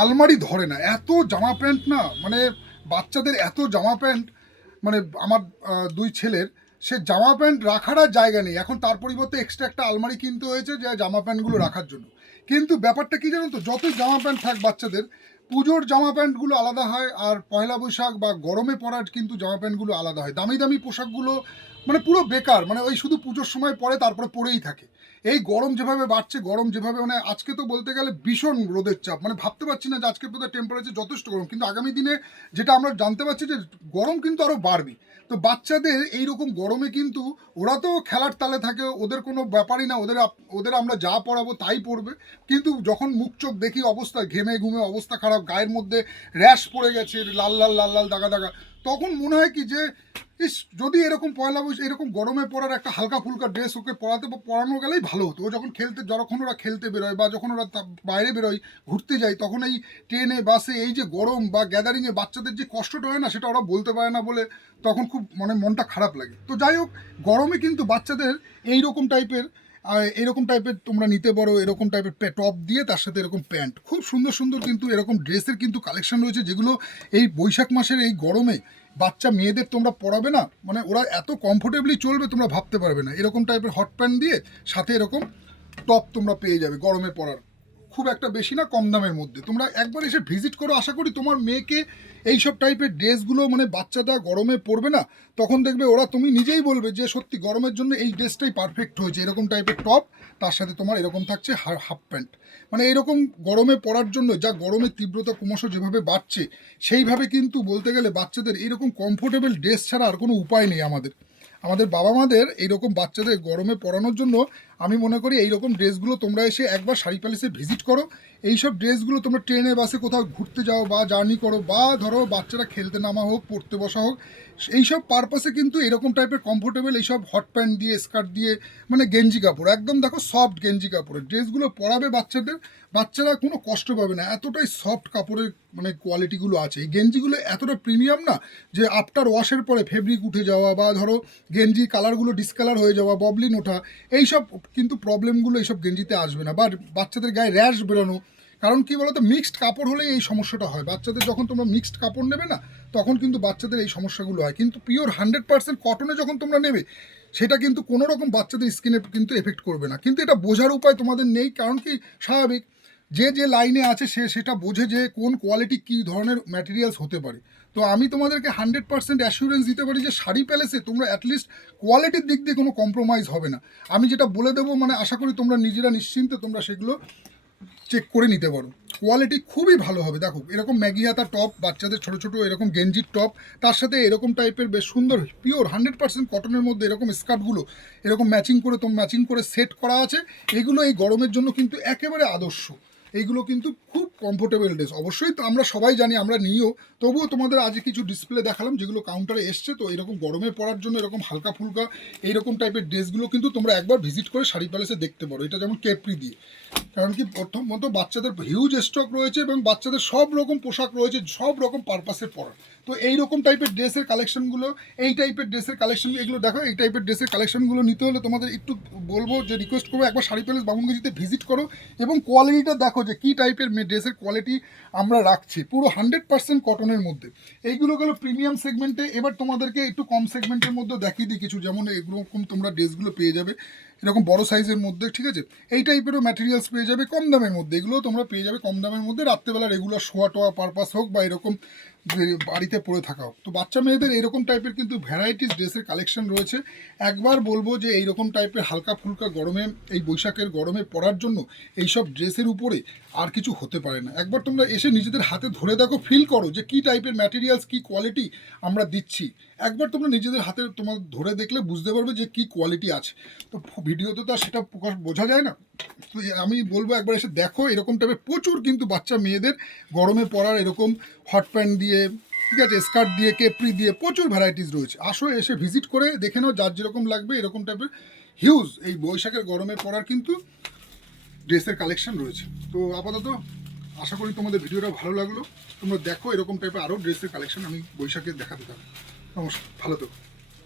আলমারি ধরে না, এত জামা প্যান্ট না, মানে বাচ্চাদের এত জামা প্যান্ট, মানে আমার দুই ছেলের, সে জামা প্যান্ট রাখার আর জায়গা নেই। এখন তার পরিবর্তে এক্সট্রা একটা আলমারি কিনতে হয়েছে যে জামা প্যান্টগুলো রাখার জন্য। কিন্তু ব্যাপারটা কি জানো তো, যতই জামা প্যান্ট থাক বাচ্চাদের, পুজোর জামা প্যান্টগুলো আলাদা হয়, আর পয়লা বৈশাখ বা গরমে পরার কিন্তু জামা প্যান্টগুলো আলাদা হয়। দামি দামি পোশাকগুলো মানে পুরো বেকার, মানে ওই শুধু পুজোর সময় পরে, তারপরে পরেই থাকে। এই গরম যেভাবে বাড়ছে, গরম যেভাবে, মানে আজকে তো বলতে গেলে ভীষণ রোদের চাপ, মানে ভাবতে পারছি না যে আজকে বোধহয় টেম্পারেচার যথেষ্ট গরম, কিন্তু আগামী দিনে যেটা আমরা জানতে পারছি যে গরম কিন্তু আরও বাড়বে। তো বাচ্চাদের এইরকম গরমে কিন্তু, ওরা তো খেলার তালে থাকে, ওদের কোনো ব্যাপারই না, ওদের আমরা যা পড়াবো তাই পড়বে। কিন্তু যখন মুখ চোখ দেখি অবস্থা, ঘেমে ঘুমে অবস্থা খারাপ, গায়ের মধ্যে র্যাশ পড়ে গেছে, লাল লাল লাল লাল দাগা দাগা, তখন মনে হয় কি যে ইস, যদি এরকম পয়লা বৈশাখ এরকম গরমে পড়ার একটা হালকা ফুলকা ড্রেস ওকে পরানো গেলেই ভালো হতো। ও যখন যখন ওরা খেলতে বেরোয় বা যখন ওরা বাইরে বেরোয় ঘুরতে যায়, তখন এই ট্রেনে বাসে এই যে গরম বা গ্যাদারিংয়ে বাচ্চাদের যে কষ্টটা হয় না, সেটা ওরা বলতে পারে না বলে তখন খুব মানে মনটা খারাপ লাগে। তো যাই হোক, গরমে কিন্তু বাচ্চাদের এরকম টাইপের তোমরা নিতে পারো, এরকম টাইপের টপ দিয়ে তার সাথে এরকম প্যান্ট, খুব সুন্দর সুন্দর কিন্তু এরকম ড্রেসের কিন্তু কালেকশন রয়েছে, যেগুলো এই বৈশাখ মাসের এই গরমে বাচ্চা মেয়েদের তোমরা পরাবে না, মানে ওরা এত কমফোর্টেবলি চলবে তোমরা ভাবতে পারবে না। এরকম টাইপের হট প্যান্ট দিয়ে সাথে এরকম টপ তোমরা পেয়ে যাবে গরমে পরার, খুব একটা বেশি না, কম দামের মধ্যে। তোমরা একবার এসে ভিজিট করো, আশা করি তোমার মেয়েকে এইসব টাইপের ড্রেসগুলো, মানে বাচ্চাটা গরমে পরবে না, তখন দেখবে ওরা, তুমি নিজেই বলবে যে সত্যি গরমের জন্য এই ড্রেসটাই পারফেক্ট হয়েছে। এরকম টাইপের টপ, তার সাথে তোমার এরকম থাকছে হাফ প্যান্ট, মানে এরকম গরমে পরার জন্য, যা গরমের তীব্রতা ক্রমশ যেভাবে বাড়ছে, সেইভাবে কিন্তু বলতে গেলে বাচ্চাদের এইরকম কমফোর্টেবল ড্রেস ছাড়া আর কোনো উপায় নেই আমাদের বাবা মাদের এইরকম বাচ্চাদের গরমে পরানোর জন্য। আমি মনে করি এইরকম ড্রেসগুলো তোমরা এসে একবার শাড়ি প্যালেসে ভিজিট করো। এইসব ড্রেসগুলো তোমরা ট্রেনে বাসে কোথাও ঘুরতে যাও বা জার্নি করো, বা ধরো বাচ্চারা খেলতে নামা হোক, পড়তে বসা হোক, এইসব পারপাসে কিন্তু এরকম টাইপের কমফোর্টেবল এইসব হট প্যান্ট দিয়ে, স্কার্ট দিয়ে, মানে গেঞ্জি কাপড়, একদম দেখো সফট গেঞ্জি কাপড়ের ড্রেসগুলো পরাবে বাচ্চাদের, বাচ্চারা কোনো কষ্ট পাবে না, এতটাই সফট কাপড়ের মানে কোয়ালিটিগুলো আছে। এই গেঞ্জিগুলো এতটা প্রিমিয়াম না যে আফটার ওয়াশের পরে ফেব্রিক উঠে যাওয়া, বা ধরো গেঞ্জি কালারগুলো ডিসকালার হয়ে যাওয়া, ববলিন ওঠা, এইসব কিন্তু প্রবলেমগুলো এইসব গেঞ্জিতে আসবে না। বা বাচ্চাদের গায়ে র্যাশ বেরোনো, কারণ কি বলতো, মিক্সড কাপড় হলেই এই সমস্যাটা হয় বাচ্চাদের। যখন তোমরা মিক্সড কাপড় নেবে না, তখন কিন্তু বাচ্চাদের এই সমস্যাগুলো হয়। কিন্তু পিওর 100% কটনে যখন তোমরা নেবে, সেটা কিন্তু কোনো রকম বাচ্চাদের স্কিনে কিন্তু এফেক্ট করবে না। কিন্তু এটা বোঝার উপায় তোমাদের নেই, কারণ কি, স্বাভাবিক, যে লাইনে আছে সেটা বোঝে যে কোন কোয়ালিটি কী ধরনের ম্যাটেরিয়ালস হতে পারে। তো আমি তোমাদেরকে 100% অ্যাসিউরেন্স দিতে পারি যে শাড়ি প্যালেসে তোমরা অ্যাটলিস্ট কোয়ালিটির দিক দিয়ে কোনো কম্প্রোমাইজ হবে না। আমি যেটা বলে দেবো, মানে আশা করি তোমরা নিজেরা নিশ্চিন্তে তোমরা সেগুলো চেক করে নিতে পারো, কোয়ালিটি খুবই ভালো হবে। দেখো এরকম ম্যাগি হাতা টপ, বাচ্চাদের ছোটো ছোটো এরকম গেঞ্জির টপ, তার সাথে এরকম টাইপের বেশ সুন্দর পিওর 100% কটনের মধ্যে এরকম স্কার্টগুলো এরকম ম্যাচিং করে সেট করা আছে। এগুলো এই গরমের জন্য কিন্তু একেবারে আদর্শ। এইগুলো কিন্তু খুব কমফোর্টেবল ড্রেস, অবশ্যই তো আমরা সবাই জানি, আমরা নিয়েও, তবুও তোমাদের আজকে কিছু ডিসপ্লে দেখালাম যেগুলো কাউন্টারে এসছে। তো এরকম গরমে পড়ার জন্য এরকম হালকা ফুলকা এইরকম টাইপের ড্রেসগুলো কিন্তু তোমরা একবার ভিজিট করে শাড়ি প্যালেসে দেখতে পারো। এটা যেমন কেপ্রি দিয়ে, কারণ কি প্রথমত বাচ্চাদের হিউজ স্টক রয়েছে, এবং বাচ্চাদের সব রকম পোশাক রয়েছে, সব রকম পারপাসে পরার। তো এই রকম টাইপের ড্রেসের কালেকশনগুলো, এই টাইপের ড্রেসের কালেকশন, এগুলো দেখো, এই টাইপের ড্রেসের কালেকশনগুলো নিতে হলে তোমাদের একটু বলবো যে রিকোয়েস্ট করবো, একবার শাড়ি প্যালেস বামুনগাছিতে ভিজিট করো, এবং কোয়ালিটিটা দেখো যে কী টাইপের ড্রেসের কোয়ালিটি আমরা রাখছি, পুরো 100% কটনের মধ্যে। এইগুলো গেলো প্রিমিয়াম সেগমেন্টে। এবার তোমাদেরকে একটু কম সেগমেন্টের মধ্যে দেখিয়ে দিই কিছু, যেমন এরকম তোমরা ড্রেসগুলো পেয়ে যাবে এরকম বড় সাইজের মধ্যে, ঠিক আছে। এই টাইপেরও ম্যাটেরিয়ালস পেয়ে যাবে কম দামের মধ্যে, এগুলো তোমরা পেয়ে যাবে কম দামের মধ্যে, রাত্রেবেলা রেগুলার শোয়া টোয়া পারপাস হোক, বা এরকম বাড়িতে পরে থাকা হোক। তো বাচ্চা মেয়েদের এইরকম টাইপের কিন্তু ভ্যারাইটিস ড্রেসের কালেকশন রয়েছে। একবার বলবো যে এইরকম টাইপের হালকা ফুলকা গরমে, এই বৈশাখের গরমে পরার জন্য এইসব ড্রেসের উপরে আর কিছু হতে পারে না। একবার তোমরা এসে নিজেদের হাতে ধরে দেখো, ফিল করো যে কী টাইপের ম্যাটেরিয়ালস, কী কোয়ালিটি আমরা দিচ্ছি। একবার তোমরা নিজেদের হাতে তোমার ধরে দেখলে বুঝতে পারবে যে কী কোয়ালিটি আছে। তো ভিডিওতে তো আর সেটা বোঝা যায় না। তো আমি বলবো একবার এসে দেখো, এরকম টাইপের প্রচুর কিন্তু বাচ্চা মেয়েদের গরমে পরার এরকম হট প্যান্ট দিয়ে, ঠিক আছে, স্কার্ট দিয়ে, কেপ্রি দিয়ে প্রচুর ভ্যারাইটিস রয়েছে। আসো এসে ভিজিট করে দেখে নাও, যার যেরকম লাগবে এরকম টাইপের হিউজ এই বৈশাখের গরমে পরার কিন্তু ড্রেসের কালেকশন রয়েছে। তো আপাতত আশা করি তোমাদের ভিডিওটা ভালো লাগলো। তোমরা দেখো এরকম টাইপের আরও ড্রেসের কালেকশন আমি বৈশাখে দেখাতে থাকবো। নমস্কার, ভালো তো।